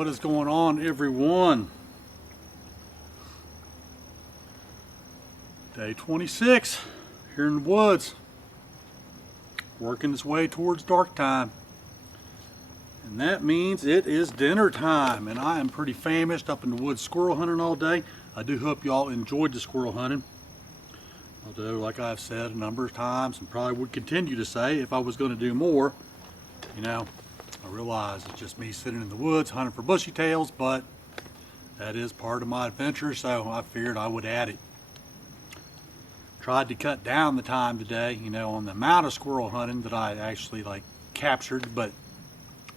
what is going on, everyone? Day 26 here in the woods, working its way towards dark time, and that means it is dinner time. And I am pretty famished, up in the woods squirrel hunting all day. I do hope y'all enjoyed the squirrel hunting, although like I've said a number of times and probably would continue to say, if I was going to do more, you know, I realize it's just me sitting in the woods hunting for bushy tails, but that is part of my adventure, so I figured I would add it. Tried to cut down the time today, you know, on the amount of squirrel hunting that I actually captured, but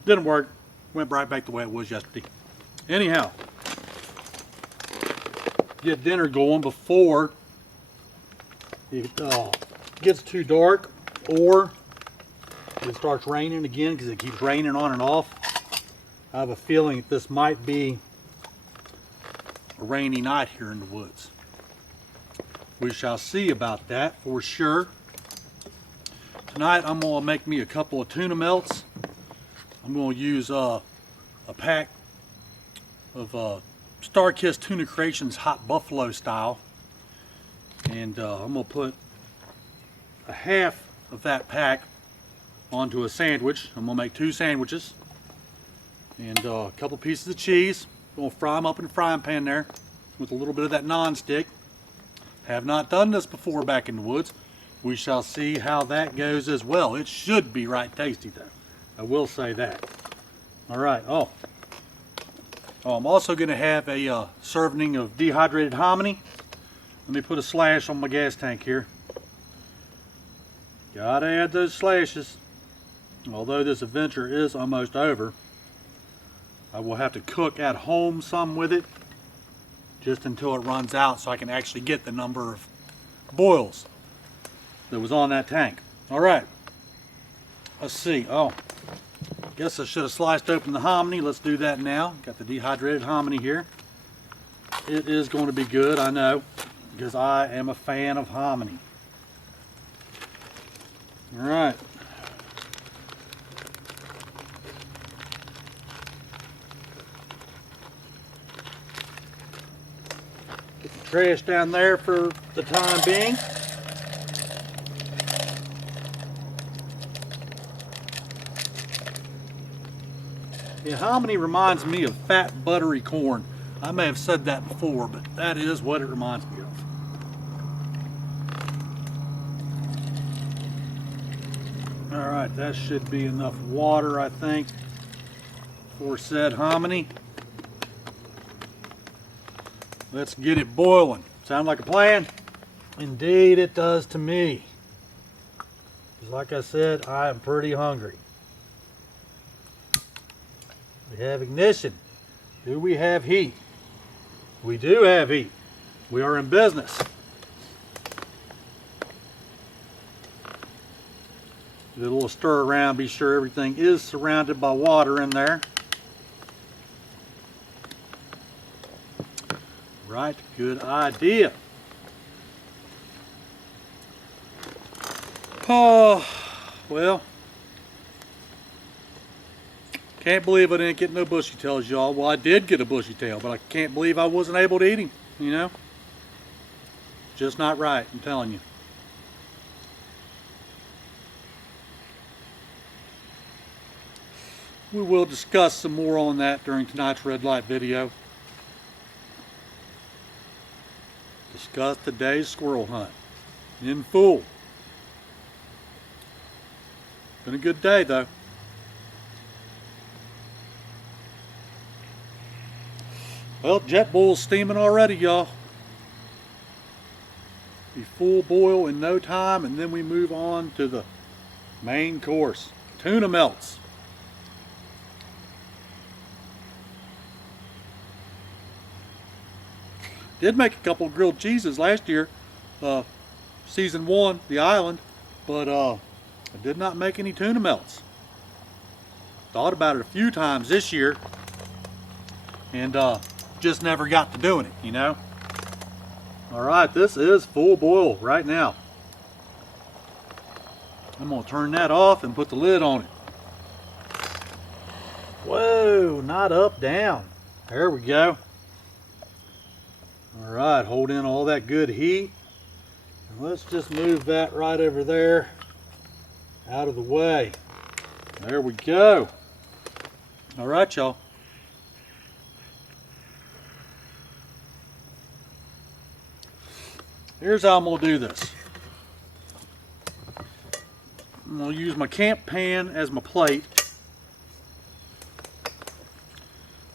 didn't work. Went right back the way it was yesterday. Anyhow, get dinner going before it gets too dark or it starts raining again, because it keeps raining on and off. I have a feeling that this might be a rainy night here in the woods. We shall see about that for sure. Tonight I'm going to make me a couple of tuna melts. I'm going to use a pack of Star-Kissed Tuna Creations Hot Buffalo style, and I'm going to put a half of that pack onto a sandwich. I'm going to make 2 sandwiches and a couple pieces of cheese. I'm going to fry them up in the frying pan there with a little bit of that non-stick. Have not done this before back in the woods. We shall see how that goes as well. It should be right tasty though, I will say that. Alright, I'm also going to have a serving of dehydrated hominy. Let me put a slash on my gas tank here. Gotta add those slashes. Although this adventure is almost over, I will have to cook at home some with it just until it runs out, so I can actually get the number of boils that was on that tank. Alright, let's see. Guess I should have sliced open the hominy. Let's do that now. Got the dehydrated hominy here. It is going to be good, I know, because I am a fan of hominy. Alright. Get the trash down there for the time being. Yeah, hominy reminds me of fat, buttery corn. I may have said that before, but that is what it reminds me of. Alright, that should be enough water, I think, for said hominy. Let's get it boiling. Sound like a plan? Indeed it does to me. Because like I said, I am pretty hungry. We have ignition. Do we have heat? We do have heat. We are in business. Give it a little stir around, be sure everything is surrounded by water in there. Right, good idea. Oh, well, can't believe I didn't get no bushy tails, y'all. Well, I did get a bushy tail, but I can't believe I wasn't able to eat him, you know? Just not right, I'm telling you. We will discuss some more on that during tonight's red light video. Discuss today's squirrel hunt in full. Been a good day though. Well, jet boil's steaming already, y'all. Be full boil in no time, and then we move on to the main course. Tuna melts. Did make a couple of grilled cheeses last year, season 1, the island, but I did not make any tuna melts. Thought about it a few times this year, and just never got to doing it, you know. Alright, this is full boil right now. I'm going to turn that off and put the lid on it. Whoa, not up, down. There we go. All right, hold in all that good heat. And let's just move that right over there out of the way. There we go. All right, y'all. Here's how I'm gonna do this. I'm gonna use my camp pan as my plate.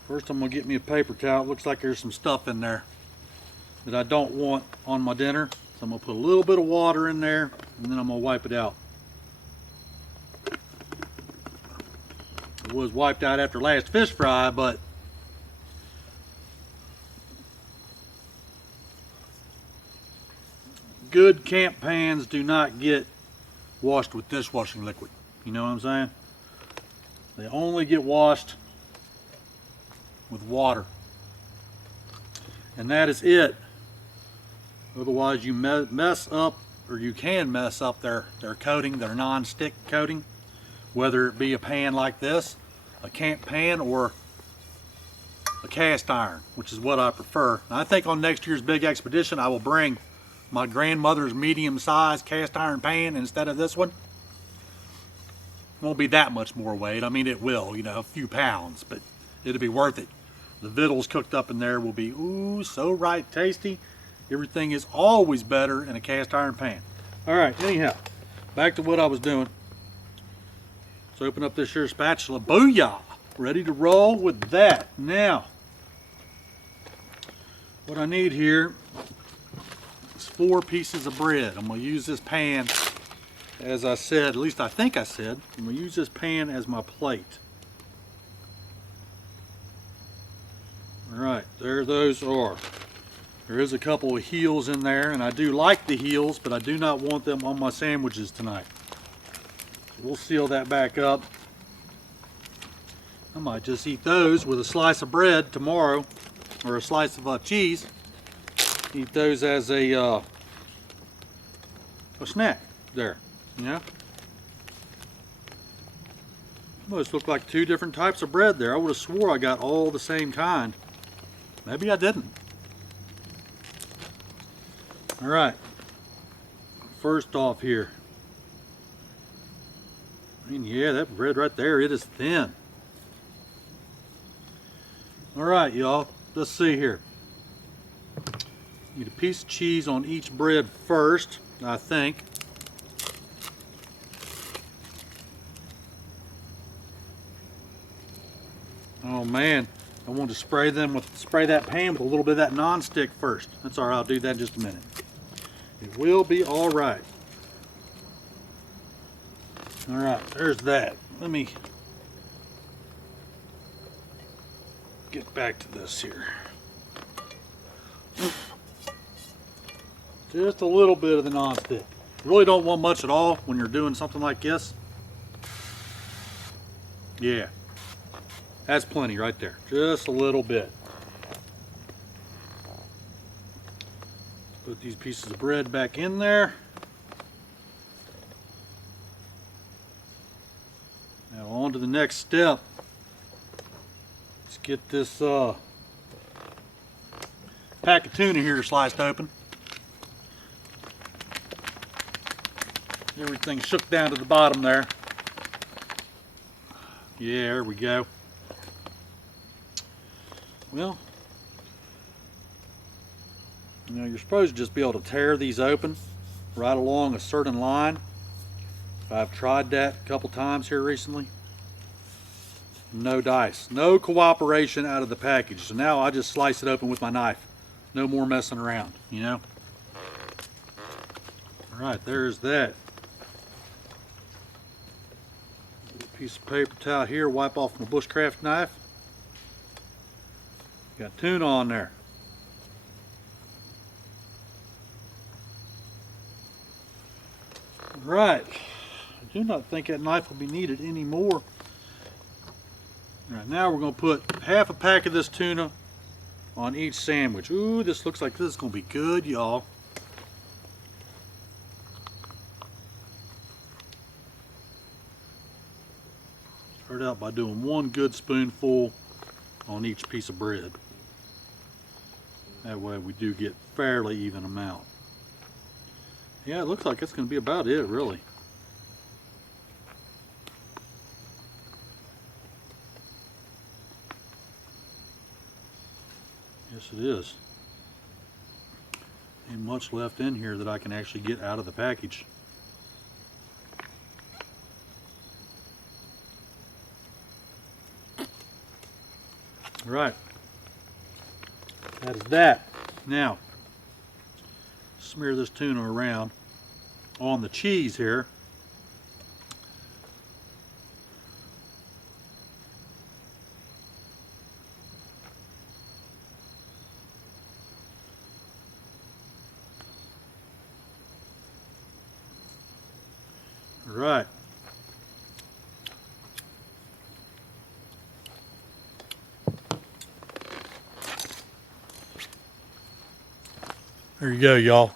First, I'm gonna get me a paper towel. It looks like there's some stuff in there that I don't want on my dinner. So I'm gonna put a little bit of water in there and then I'm gonna wipe it out. It was wiped out after last fish fry, but good camp pans do not get washed with dishwashing liquid. You know what I'm saying? They only get washed with water. And that is it. Otherwise you mess up, or you can mess up their coating, their non-stick coating, whether it be a pan like this, a camp pan, or a cast iron, which is what I prefer. And I think on next year's big expedition I will bring my grandmother's medium-sized cast iron pan instead of this one. It won't be that much more weight. I mean, it will, you know, a few pounds, but it'll be worth it. The victuals cooked up in there will be, ooh, so right tasty. Everything is always better in a cast iron pan. All right, anyhow, back to what I was doing. Let's open up this here spatula. Booyah! Ready to roll with that. Now, what I need here is 4 pieces of bread. I'm gonna use this pan, as I said, at least I think I said, I'm gonna use this pan as my plate. All right, there those are. There is a couple of heels in there, and I do like the heels, but I do not want them on my sandwiches tonight. So we'll seal that back up. I might just eat those with a slice of bread tomorrow, or a slice of cheese. Eat those as a snack there, you know? Those look like 2 different types of bread there. I would have swore I got all the same kind. Maybe I didn't. All right, first off here. I mean, yeah, that bread right there, it is thin. All right, y'all, let's see here. Need a piece of cheese on each bread first, I think. Oh man, I want to spray that pan with a little bit of that non-stick first. That's all right, I'll do that in just a minute. It will be all right. All right, there's that. Let me get back to this here. Just a little bit of the non-stick. You really don't want much at all when you're doing something like this. Yeah, that's plenty right there. Just a little bit. Put these pieces of bread back in there. Now on to the next step. Let's get this pack of tuna here sliced open. Everything shook down to the bottom there. Yeah, there we go. Well, you know, you're supposed to just be able to tear these open right along a certain line. I've tried that a couple times here recently. No dice, no cooperation out of the package. So now I just slice it open with my knife. No more messing around, you know? All right, there's that. Piece of paper towel here, wipe off my bushcraft knife. Got tuna on there. Right, I do not think that knife will be needed anymore. All right, now we're going to put half a pack of this tuna on each sandwich. Ooh, this looks like this is going to be good, y'all. Start out by doing 1 good spoonful on each piece of bread. That way we do get fairly even amount. Yeah, it looks like it's going to be about it, really. Yes, it is. Ain't much left in here that I can actually get out of the package. All right. That is that. Now, smear this tuna around on the cheese here. All right. There you go, y'all.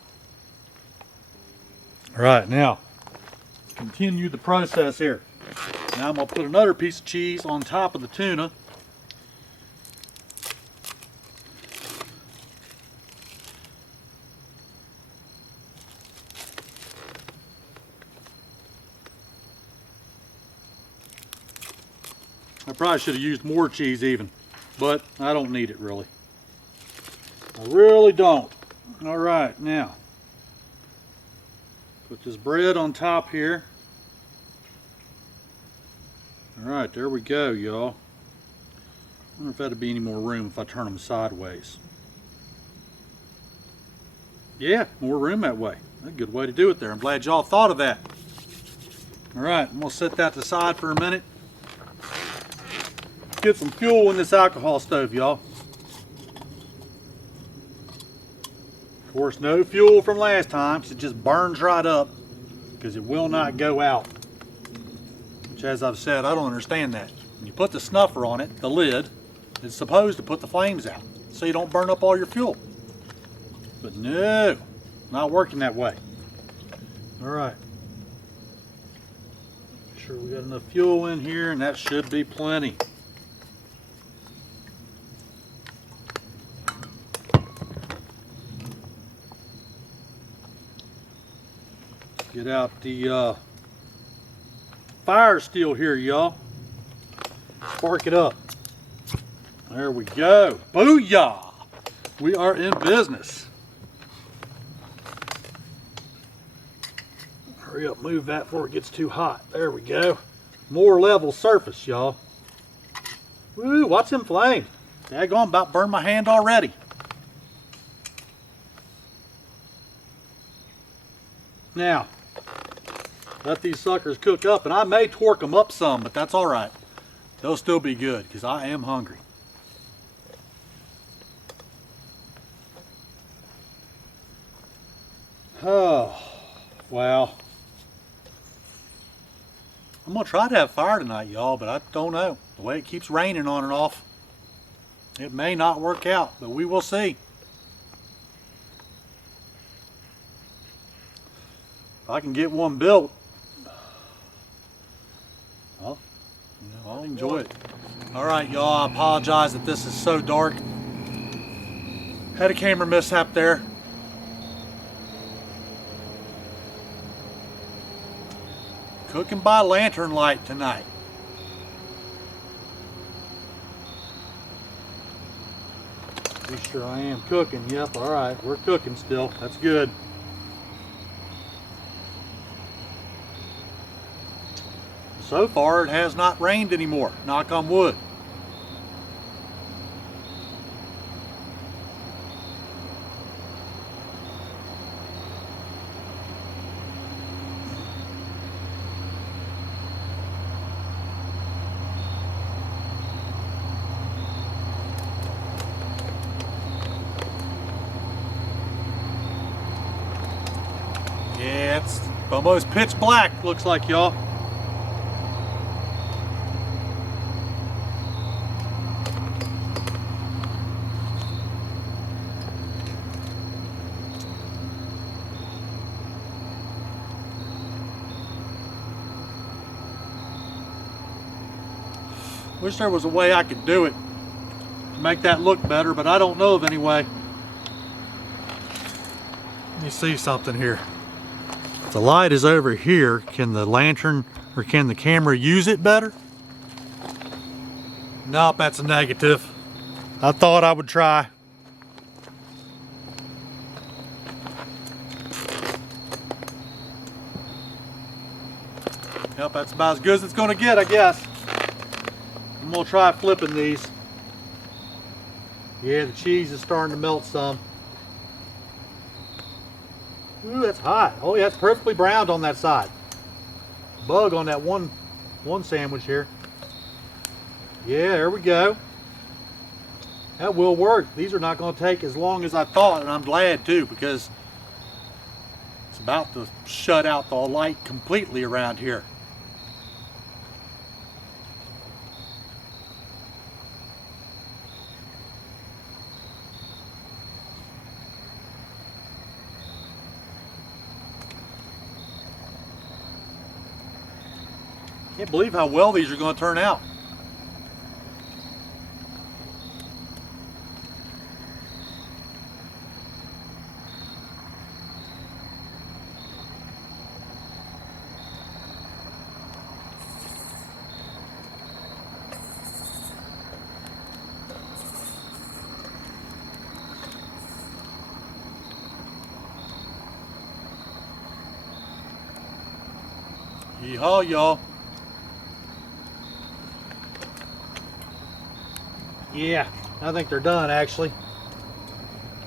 All right, now continue the process here. Now I'm gonna put another piece of cheese on top of the tuna. I probably should have used more cheese even, but I don't need it really. I really don't. All right, now put this bread on top here. All right, there we go, y'all. I wonder if that'd be any more room if I turn them sideways. Yeah, more room that way. That's a good way to do it there. I'm glad y'all thought of that. All right, I'm gonna set that aside for a minute. Get some fuel in this alcohol stove, y'all. Of course, no fuel from last time, so it just burns right up because it will not go out. Which, as I've said, I don't understand that. When you put the snuffer on it, the lid, it's supposed to put the flames out so you don't burn up all your fuel. But no, not working that way. All right. Make sure we got enough fuel in here, and that should be plenty. Get out the fire steel here, y'all. Spark it up. There we go. Booyah! We are in business. Hurry up, move that before it gets too hot. There we go. More level surface, y'all. Woo, watch them flames. Daggone, about burned my hand already. Now, let these suckers cook up, and I may torque them up some, but that's all right. They'll still be good because I am hungry. Oh, wow. I'm gonna try to have fire tonight, y'all, but I don't know. The way it keeps raining on and off, it may not work out, but we will see. If I can get one built, well, I'll enjoy it. All right, y'all, I apologize that this is so dark. Had a camera mishap there. Cooking by lantern light tonight. Be sure I am cooking. Yep, all right, we're cooking still. That's good. So far, it has not rained anymore. Knock on wood. Yeah, it's almost pitch black, looks like, y'all. Wish there was a way I could do it to make that look better, but I don't know of any way. Let me see something here. If the light is over here, can the lantern or can the camera use it better? Nope, that's a negative. I thought I would try. Yep, that's about as good as it's gonna get, I guess. I'm gonna try flipping these. Yeah, the cheese is starting to melt some. Ooh, that's hot. Oh yeah, it's perfectly browned on that side. Bug on that one sandwich here. Yeah, there we go. That will work. These are not going to take as long as I thought, and I'm glad too, because it's about to shut out the light completely around here. Can't believe how well these are going to turn out. Yeehaw, y'all. Yeah, I think they're done actually.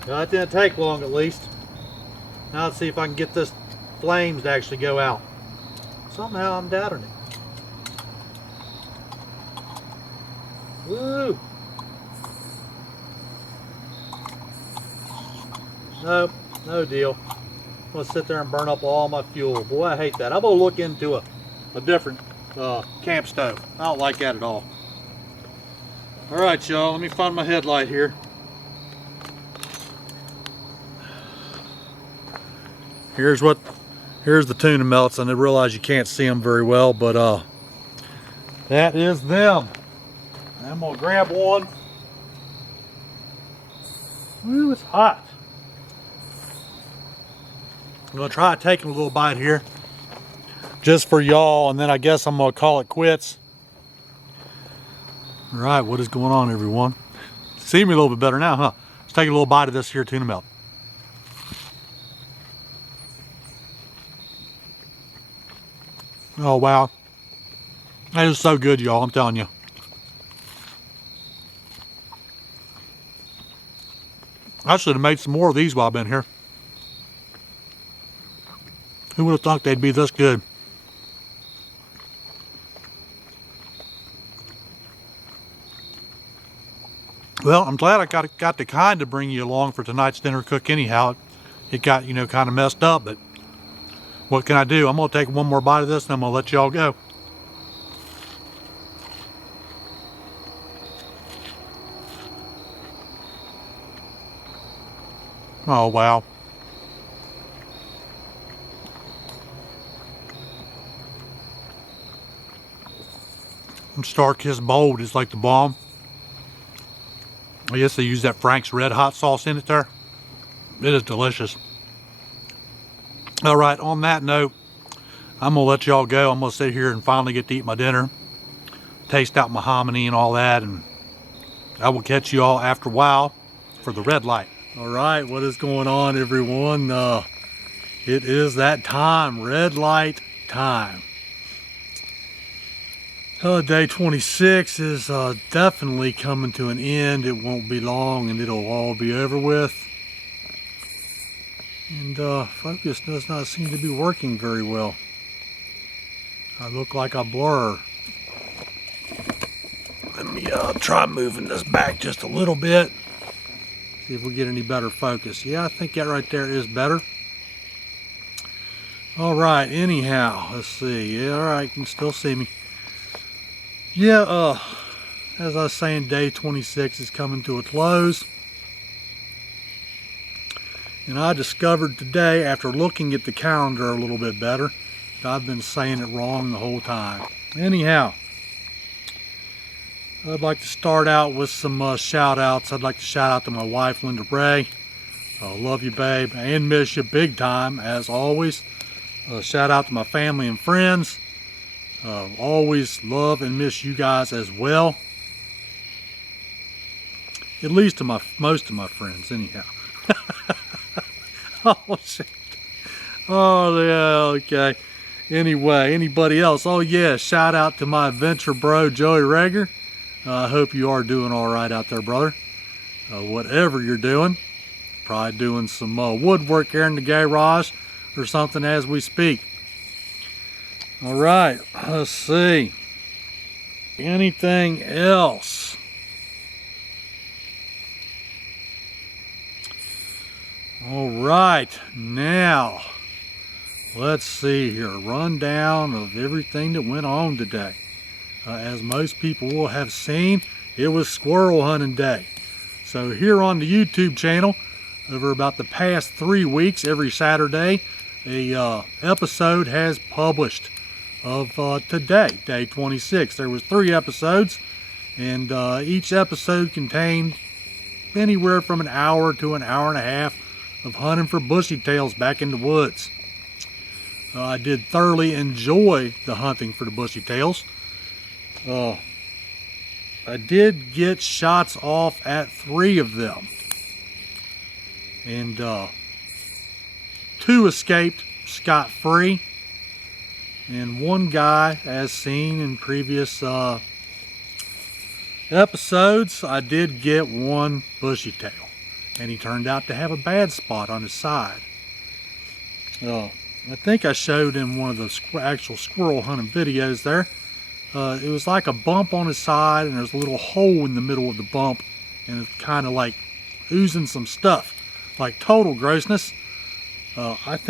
Well, it didn't take long at least. Now let's see if I can get this flames to actually go out. Somehow I'm doubting it. Woo! Nope, no deal. I'm gonna sit there and burn up all my fuel. Boy, I hate that. I'm gonna look into a different camp stove. I don't like that at all. All right, y'all, let me find my headlight here. Here's the tuna melts, and I realize you can't see them very well, but that is them. I'm gonna grab one. Ooh, it's hot. I'm gonna try taking a little bite here, just for y'all, and then I guess I'm gonna call it quits. All right, what is going on, everyone? See me a little bit better now, huh? Let's take a little bite of this here tuna melt. Oh, wow. That is so good, y'all, I'm telling you. I should have made some more of these while I've been here. Who would have thought they'd be this good? Well, I'm glad I got the kind to bring you along for tonight's dinner cook anyhow. It got, kind of messed up, but what can I do? I'm going to take one more bite of this and I'm going to let y'all go. Oh, wow. And Starkist Bold is like the bomb. I guess they use that Frank's Red Hot sauce in it there. It is delicious. All right, on that note, I'm going to let y'all go. I'm going to sit here and finally get to eat my dinner, taste out my hominy and all that, and I will catch you all after a while for the red light. All right, what is going on, everyone? It is that time, red light time. Day 26 is definitely coming to an end. It won't be long and it'll all be over with. And focus does not seem to be working very well. I look like a blur. Let me try moving this back just a little bit. See if we get any better focus. Yeah, I think that right there is better. All right, anyhow, let's see. Yeah, all right, you can still see me. Yeah, as I was saying, day 26 is coming to a close. And I discovered today, after looking at the calendar a little bit better, that I've been saying it wrong the whole time. Anyhow, I'd like to start out with some shout outs. I'd like to shout out to my wife, Linda Ray. Love you, babe, and miss you big time, as always. Shout out to my family and friends. Always love and miss you guys as well. At least to most of my friends, anyhow. Oh, shit. Oh, yeah, okay. Anyway, anybody else? Oh, yeah, shout out to my adventure bro, Joey Rager. I hope you are doing all right out there, brother. Whatever you're doing. Probably doing some woodwork here in the garage or something as we speak. All right, let's see. Anything else? All right, now let's see here. Rundown of everything that went on today. As most people will have seen, it was squirrel hunting day. So here on the YouTube channel, over about the past 3 weeks, every Saturday, a episode has published of today, day 26. There was 3 episodes, and each episode contained anywhere from an hour to an hour and a half of hunting for bushy tails back in the woods. I did thoroughly enjoy the hunting for the bushy tails. I did get shots off at 3 of them. And 2 escaped scot-free, and 1 guy, as seen in previous episodes, I did get 1 bushy tail, and he turned out to have a bad spot on his side. I think I showed in one of the actual squirrel hunting videos there. It was like a bump on his side, and there's a little hole in the middle of the bump, and it's kind of like oozing some stuff. Like total grossness. I want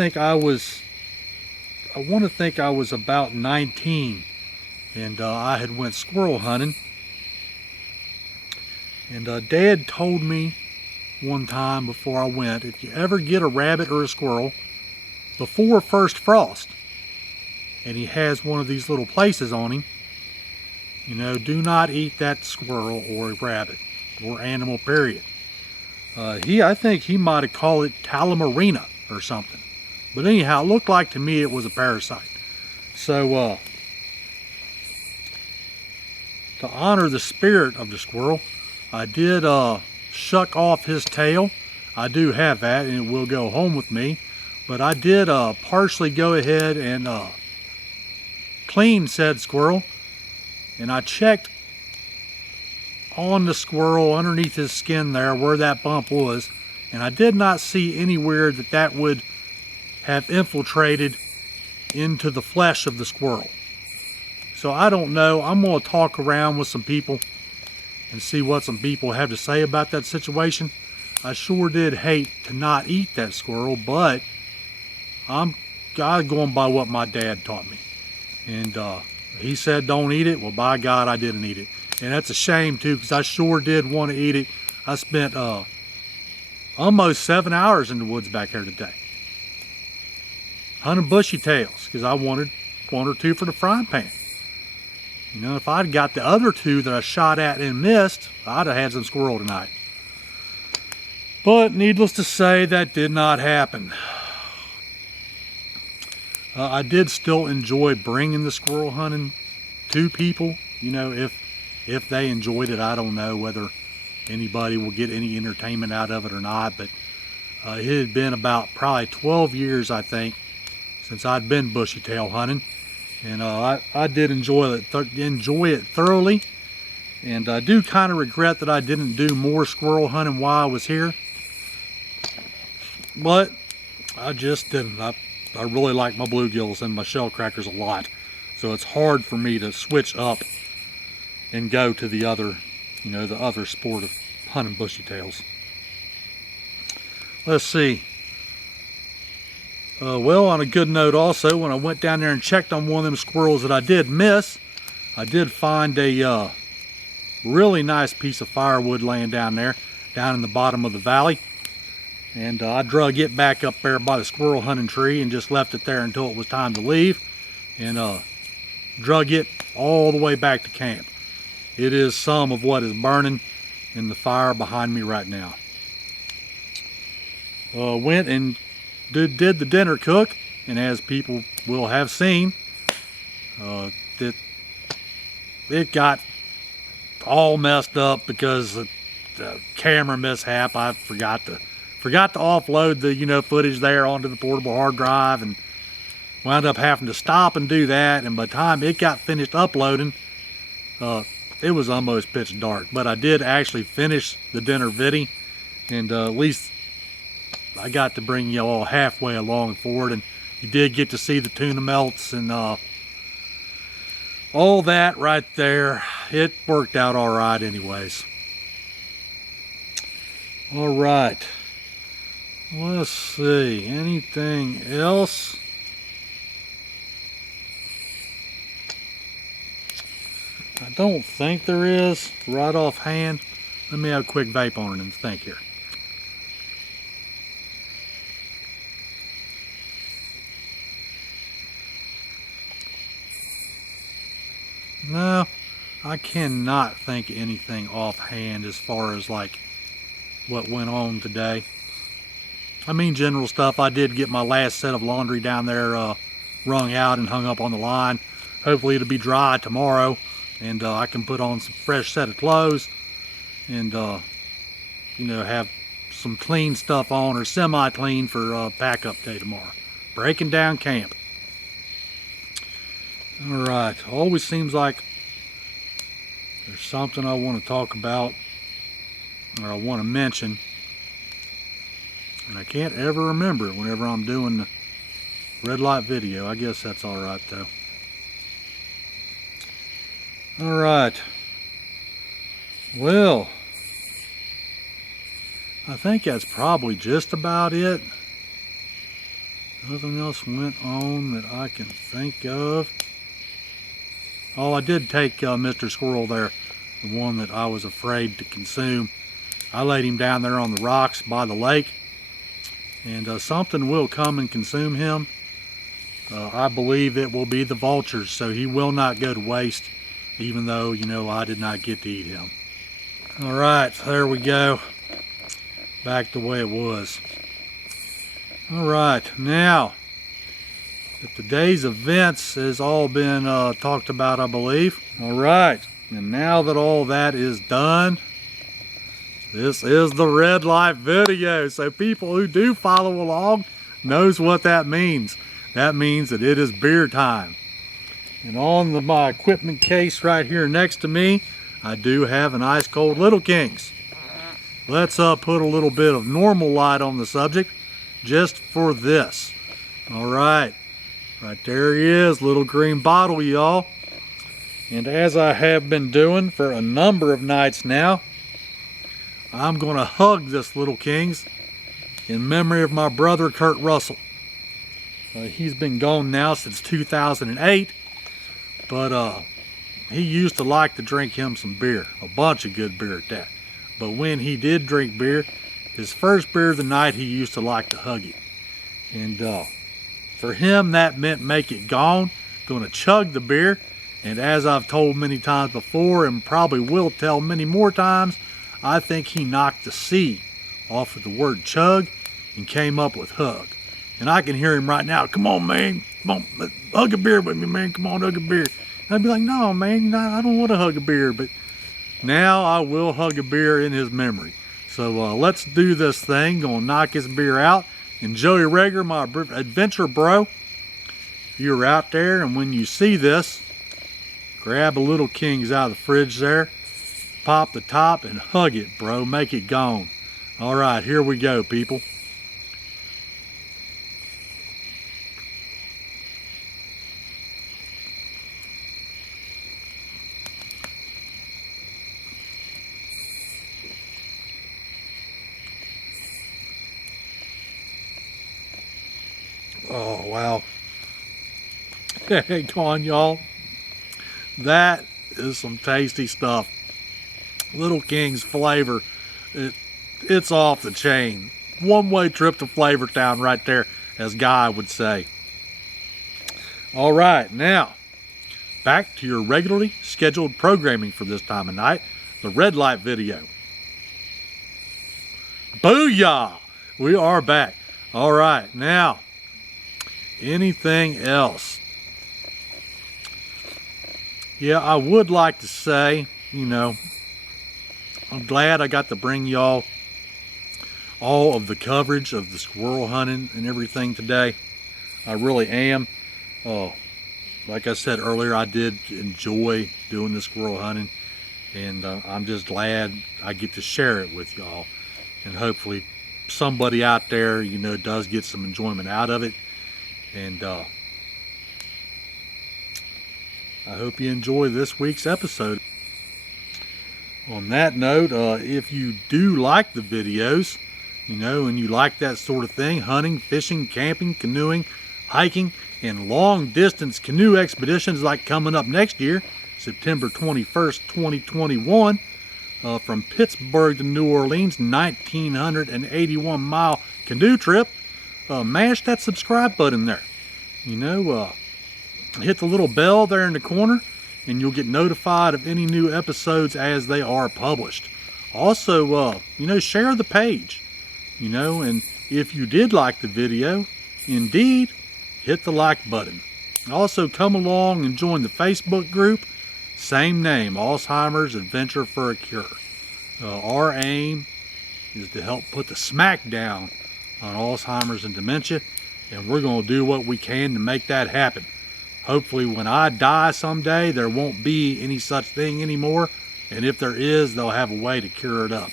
to think I was about 19, and I had went squirrel hunting, and Dad told me one time before I went, if you ever get a rabbit or a squirrel before first frost, and he has one of these little places on him, you know, do not eat that squirrel or rabbit or animal, period. I think he might have called it talamarina or something. But anyhow, it looked like to me it was a parasite. So, to honor the spirit of the squirrel, I did shuck off his tail. I do have that, and it will go home with me. But I did partially go ahead and clean said squirrel. And I checked on the squirrel underneath his skin there where that bump was, and I did not see anywhere that would have infiltrated into the flesh of the squirrel. So I don't know. I'm going to talk around with some people and see what some people have to say about that situation. I sure did hate to not eat that squirrel, but I'm going by what my dad taught me. And he said don't eat it. Well, by God, I didn't eat it. And that's a shame too, because I sure did want to eat it. I spent almost 7 hours in the woods back here today hunting bushy tails, because I wanted 1 or 2 for the frying pan. You know, if I'd got the other 2 that I shot at and missed, I'd have had some squirrel tonight. But needless to say, that did not happen. I did still enjoy bringing the squirrel hunting to people. You know, if they enjoyed it, I don't know whether anybody will get any entertainment out of it or not, but it had been about probably 12 years, I think, since I'd been bushy tail hunting, and I did enjoy it thoroughly, and I do kind of regret that I didn't do more squirrel hunting while I was here, but I just didn't. I really like my bluegills and my shell crackers a lot, so it's hard for me to switch up and go to the other, you know, the other sport of hunting bushy tails. Let's see. Well, on a good note also, when I went down there and checked on one of them squirrels that I did miss, I did find a really nice piece of firewood laying down there, down in the bottom of the valley. And I drug it back up there by the squirrel hunting tree and just left it there until it was time to leave. And drug it all the way back to camp. it is some of what is burning in the fire behind me right now. Went and did the dinner cook, and as people will have seen, it got all messed up because of the camera mishap. I forgot to offload the footage there onto the portable hard drive, and wound up having to stop and do that. And by the time it got finished uploading, it was almost pitch dark. But I did actually finish the dinner video, and at least I got to bring you all halfway along for it. And you did get to see the tuna melts and all that right there. It worked out all right anyways. All right, let's see, anything else? I don't think there is right offhand. Let me have a quick vape on it and think here. No, I cannot think of anything offhand as far as like what went on today. I mean, general stuff. I did get my last set of laundry down there wrung out and hung up on the line. Hopefully it'll be dry tomorrow, and I can put on some fresh set of clothes and have some clean stuff on, or semi-clean, for pack up day tomorrow. Breaking down camp. All right, always seems like there's something I want to talk about, or I want to mention, and I can't ever remember it whenever I'm doing the red light video. I guess that's all right though. All right, well, I think that's probably just about it. Nothing else went on that I can think of. Oh, I did take Mr. Squirrel there, the one that I was afraid to consume. I laid him down there on the rocks by the lake, and something will come and consume him. I believe it will be the vultures, so he will not go to waste, even though, I did not get to eat him. All right, there we go. Back the way it was. All right, now, today's events has all been talked about, I believe. All right, and now that all that is done, this is the red light video. So people who do follow along knows what that means. That means that it is beer time. And on my equipment case right here next to me, I do have an ice cold Little Kings. Let's put a little bit of normal light on the subject just for this. All right. Right there he is, little green bottle, y'all. And as I have been doing for a number of nights now, I'm going to hug this Little Kings in memory of my brother Kurt Russell. He's been gone now since 2008, but he used to like to drink him some beer, a bunch of good beer at that. But when he did drink beer, his first beer of the night, he used to like to hug it. And for him, that meant make it gone. Gonna chug the beer, and as I've told many times before, and probably will tell many more times, I think he knocked the C off of the word chug and came up with hug. And I can hear him right now. Come on, man. Come on, hug a beer with me, man. Come on, hug a beer. And I'd be like, no, man, I don't want to hug a beer. But now I will hug a beer in his memory. So let's do this thing. Gonna knock his beer out. And Joey Rager, my adventure bro, you're out there, and when you see this, grab a Little Kings out of the fridge there, pop the top, and hug it, bro. Make it gone. All right, here we go, people. Oh, wow. Hang on, y'all. That is some tasty stuff. Little King's flavor, it's off the chain. One-way trip to Flavor Town right there, as Guy would say. All right, now, back to your regularly scheduled programming for this time of night, the red light video. Booyah! We are back. All right, now, anything else? Yeah, I would like to say, I'm glad I got to bring y'all all of the coverage of the squirrel hunting and everything today. I really am. Like I said earlier, I did enjoy doing the squirrel hunting, and I'm just glad I get to share it with y'all, and hopefully somebody out there does get some enjoyment out of it. And I hope you enjoy this week's episode. On that note, if you do like the videos, and you like that sort of thing, hunting, fishing, camping, canoeing, hiking, and long distance canoe expeditions like coming up next year, September 21st, 2021, from Pittsburgh to New Orleans, 1,981 mile canoe trip, mash that subscribe button there. Hit the little bell there in the corner, and you'll get notified of any new episodes as they are published. Also, share the page, and if you did like the video, indeed, hit the like button. Also, come along and join the Facebook group, same name, Alzheimer's Adventure for a Cure. Our aim is to help put the smack down on Alzheimer's and dementia, and we're going to do what we can to make that happen. Hopefully when I die someday, there won't be any such thing anymore, and if there is, they'll have a way to cure it up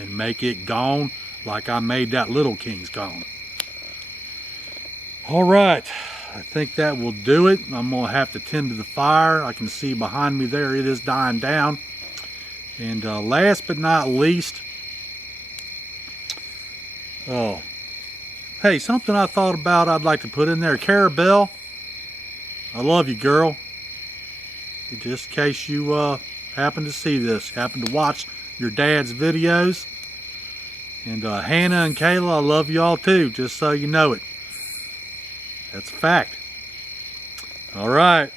and make it gone like I made that little king's gone. All right, I think that will do it. I'm going to have to tend to the fire. I can see behind me there it is dying down. And last but not least, hey, something I thought about I'd like to put in there. Carabelle, I love you, girl. Just in case you happen to see this, happen to watch your dad's videos. And Hannah and Kayla, I love y'all too, just so you know it. That's a fact. All right.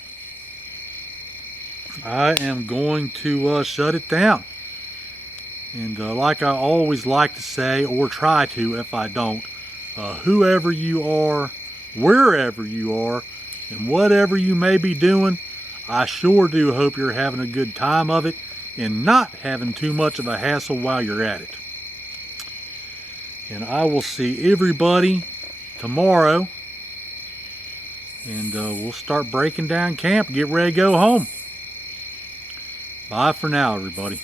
I am going to shut it down. And like I always like to say, or try to if I don't, whoever you are, wherever you are, and whatever you may be doing, I sure do hope you're having a good time of it and not having too much of a hassle while you're at it. And I will see everybody tomorrow, and we'll start breaking down camp, get ready to go home. Bye for now, everybody.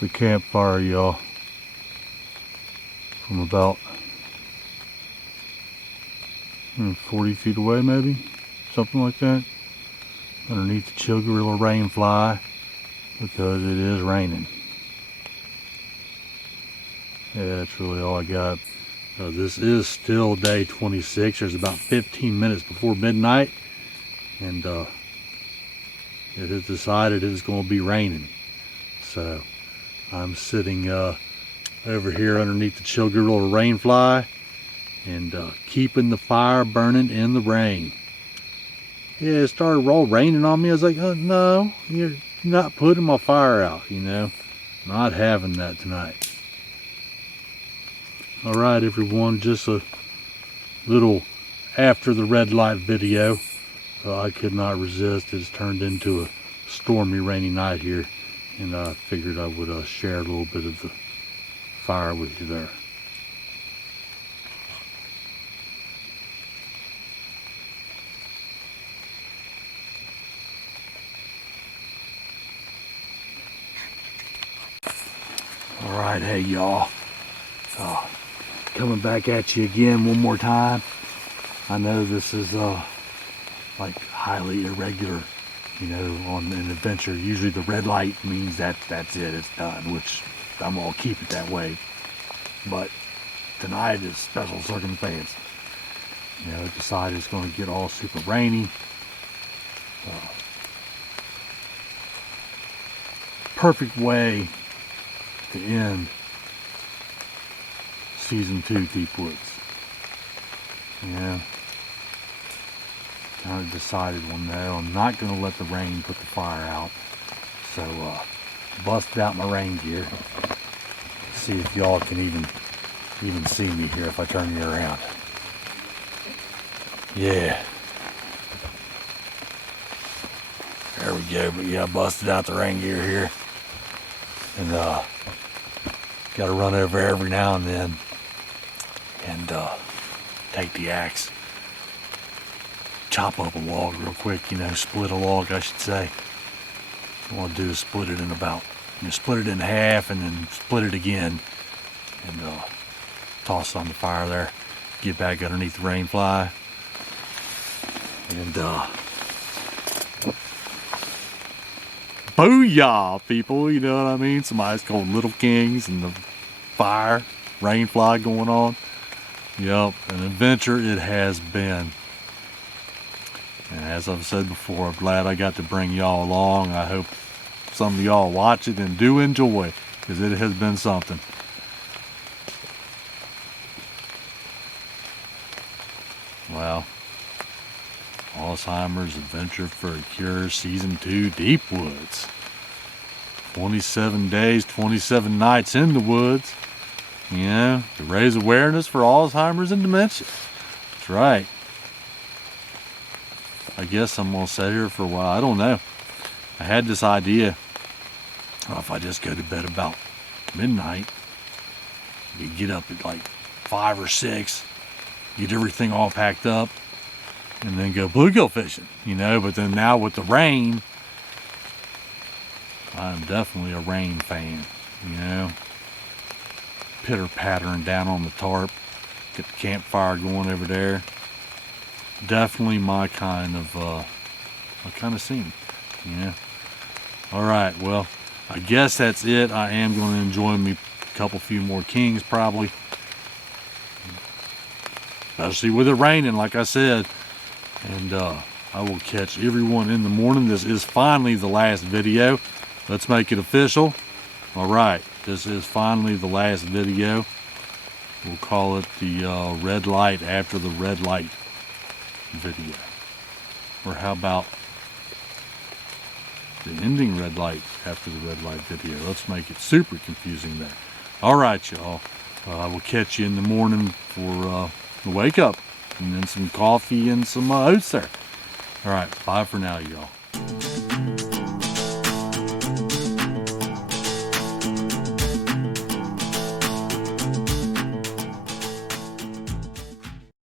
the campfire, y'all, from about 40 feet away, maybe, something like that, underneath the chill gorilla rainfly, because it is raining. Yeah, that's really all I got. This is still day 26. There's about 15 minutes before midnight, and it has decided it's going to be raining. So I'm sitting over here underneath the chill gorilla rainfly and keeping the fire burning in the rain. Yeah, it started raining on me. I was like, oh no, you're not putting my fire out, you know. Not having that tonight. Alright everyone, just a little after the red light video. I could not resist. It's turned into a stormy, rainy night here, and I figured I would share a little bit of the fire with you there. Alright, hey y'all. Coming back at you again one more time. I know this is like highly irregular, you know, on an adventure. Usually the red light means that's it, it's done, which I'm gonna keep it that way. But tonight is special circumstance. You know, it decided it's gonna get all super rainy. Perfect way to end season 2 Deep Woods. Yeah. Kind of decided, well, no, I'm not going to let the rain put the fire out. So, busted out my rain gear. See if y'all can even see me here if I turn you around. Yeah. There we go. But yeah, I busted out the rain gear here. And, got to run over every now and then and take the axe, chop up a log real quick, you know, split a log, I should say. What I want to do is split it in about, you know, split it in half and then split it again and toss it on the fire there, get back underneath the rain fly, and booyah, people, you know what I mean? Some ice cold Little Kings and the fire, rain fly going on. Yep, an adventure it has been. And as I've said before, I'm glad I got to bring y'all along. I hope some of y'all watch it and do enjoy, because it has been something. Well, Alzheimer's Adventure for a Cure Season 2 Deep Woods. 27 days, 27 nights in the woods. You know, to raise awareness for Alzheimer's and dementia. That's right. I guess I'm going to sit here for a while. I don't know. I had this idea. If I just go to bed about midnight, you get up at like 5 or 6, get everything all packed up, and then go bluegill fishing, you know. But then now with the rain, I'm definitely a rain fan, you know. Pitter pattering down on the tarp, get the campfire going over there. Definitely my kind of scene, you know. All right, well, I guess that's it. I am going to enjoy me a few more kings probably, especially with it raining, like I said. And I will catch everyone in the morning. This is finally the last video. Let's make it official. All right, this is finally the last video. We'll call it the red light after the red light video. Or how about the ending red light after the red light video? Let's make it super confusing there. All right, y'all. I will catch you in the morning for the wake up. And then some coffee and some oats there. All right, bye for now, y'all.